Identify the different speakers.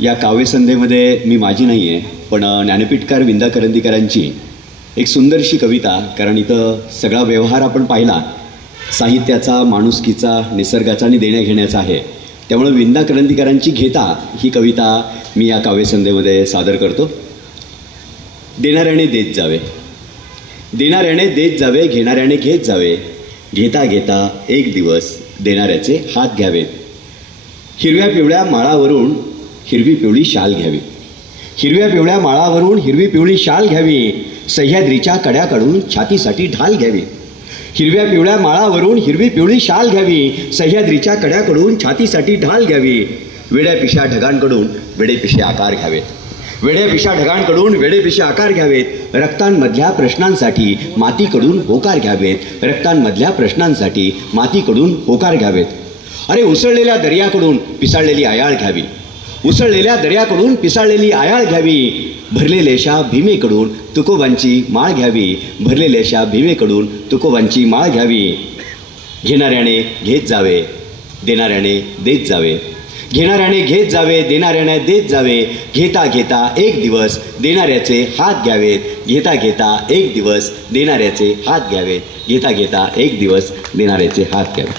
Speaker 1: या काव्यसंध्येमध्ये मी माझी नाही आहे पण ज्ञानपीठकार विंदा करंदीकरांची एक सुंदरशी कविता कारण इथं सगळा व्यवहार आपण पाहिला साहित्याचा माणुसकीचा निसर्गाचा आणि देण्याघेण्याचा आहे. त्यामुळे विंदा करंदीकरांची घेता ही कविता मी या काव्यसंध्येमध्ये सादर करतो. देणाऱ्याने देत जावे. देणाऱ्याने देत जावे घेणाऱ्याने घेत जावे. घेता घेता एक दिवस देणाऱ्याचे हात घ्यावेत हिरव्या पिवळ्या माळावरून हिरवी पिवळी शाल घ्यावी. हिरव्या पिवळ्या माळावरून हिरवी पिवळी शाल घ्यावी. सह्याद्रीच्या कड्याकडून छातीसाठी ढाल घ्यावी. हिरव्या पिवळ्या माळावरून हिरवी पिवळी शाल घ्यावी. सह्याद्रीच्या कड्याकडून छातीसाठी ढाल घ्यावी. वेड्या पिशा ढगांकडून वेडेपिशे आकार घ्यावेत. वेड्या पिशा ढगांकडून वेडेपिशे आकार घ्यावेत. रक्तांमधल्या प्रश्नांसाठी मातीकडून होकार घ्यावेत. रक्तांमधल्या प्रश्नांसाठी मातीकडून होकार घ्यावेत. अरे उसळलेल्या दर्याकडून पिसाळलेली आयाळ घ्यावी. उसळलेल्या दर्याकडून पिसाळलेली आयाळ घ्यावी. भरलेल्याशा भीमेकडून तुकोबांची माळ घ्यावी. भरलेल्याशा भीमेकडून तुकोबांची माळ घ्यावी. घेणाऱ्याने घेत जावे देणाऱ्याने देत जावे. घेणाऱ्याने घेत जावे देणाऱ्याने देत जावे. घेता घेता एक दिवस देणाऱ्याचे हात घ्यावेत. घेता घेता एक दिवस देणाऱ्याचे हात घ्यावेत. घेता घेता एक दिवस देणाऱ्याचे हात घ्यावेत.